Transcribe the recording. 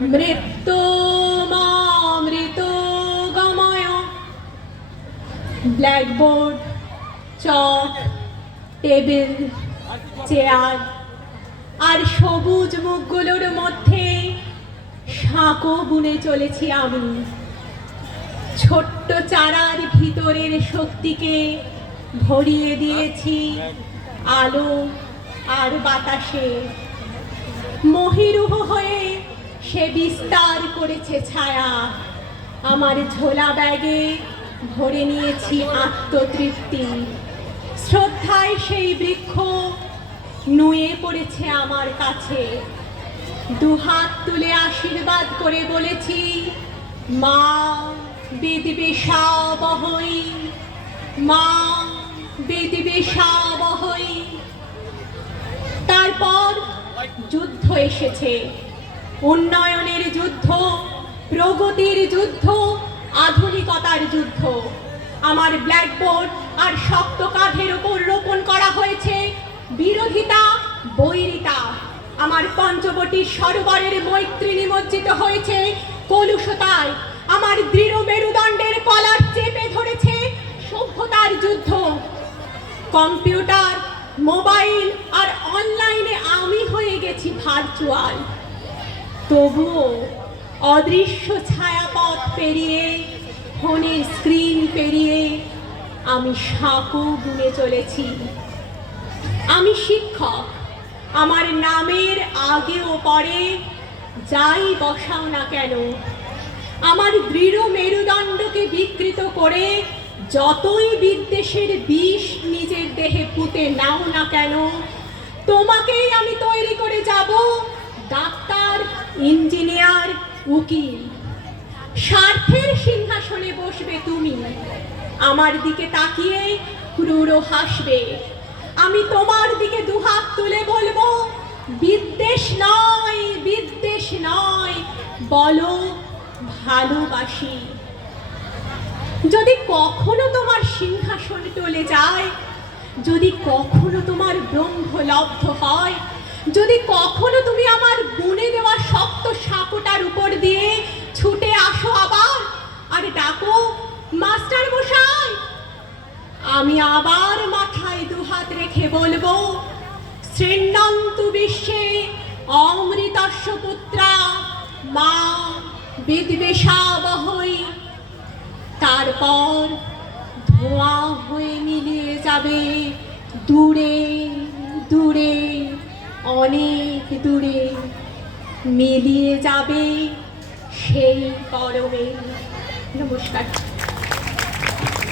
মৃত্যুমামৃত গময়। Blackboard, চক, table, chair আর সবুজ মুখগুলোর মধ্যে সাঁকো বুনে চলেছি আমি। ছোট্ট চারার ভিতরের শক্তিকে ভরিয়ে দিয়েছি আলো আর বাতাসে। মহিরুহ হয়ে সে বিস্তার করেছে ছায়া। আমার ঝোলা ব্যাগে ভরে নিয়েছি আত্মতৃপ্তি। শ্রদ্ধায় সেই বৃক্ষ নুয়ে পড়েছে আমার কাছে। দুহাত তুলে আশীর্বাদ করে বলেছি, মা বিদ্বেষাবহৈ, মা বিদ্বেষাবহৈ। তারপর যুদ্ধ এসেছে, উন্নয়নের যুদ্ধ, প্রগতির যুদ্ধ, আধুনিকতার যুদ্ধ। আমার ব্ল্যাকবোর্ড আর শক্ত কাঁধের ওপর রোপণ করা হয়েছে বিরোধিতা, বৈরিতা। আমার পঞ্চবটির সরোবরের মৈত্রী নিমজ্জিত হয়েছে কলুষতায়। আমার দৃঢ় মেরুদণ্ডের কলার চেপে ধরেছে সভ্যতার যুদ্ধ। কম্পিউটার, মোবাইল আর অনলাইনে আমি হয়ে গেছি ভার্চুয়াল। তবুও অদৃশ্য ছায়াপথ পেরিয়ে, ফোনের স্ক্রিন পেরিয়ে আমি সাঁকো বুনে চলেছি। আমি শিক্ষক, আমার নামের আগে ও পরে যাই বসাও না কেন। আমার দৃঢ় মেরুদণ্ডকে বিকৃত করে যতই বিদ্বেষের বিষ নিজের দেহে পুঁতে নাও না কেন, তোমাকেই আমি তৈরি করে যাব ডাক্তার, ইঞ্জিনিয়ার, উকিল। স্বার্থের সিংহাসনে বসবে তুমি, আমার দিকে তাকিয়ে ক্রূর হাসবে। আমি তোমার দিকে দুহাত তুলে বলবো, বিদ্বেষ নয়, বিদ্বেষ নয়, বলো ভালোবাসি। যদি কখনো তোমার সিংহাসন টলে যায়, যদি কখনো তোমার ব্রহ্ম লব্ধ হয়, যদি কখনো তুমি আমার বুনে দেওয়া শক্ত সাঁকোটার উপর দিয়ে ছুটে আসো আবার আর ডাকো, মাস্টার মশাই, আমি আবার মাথায় দুহাত রেখে বলবো, শৃণ্বন্তু বিশ্বে অমৃতস্য পুত্রা মা বিদ্বেষাবহৈ। তারপর ধোঁয়া হয়ে মিলিয়ে যাবে দূরে দূরে, অনেক দূরে মিলিয়ে যাবে সেই পরমে। নমস্কার।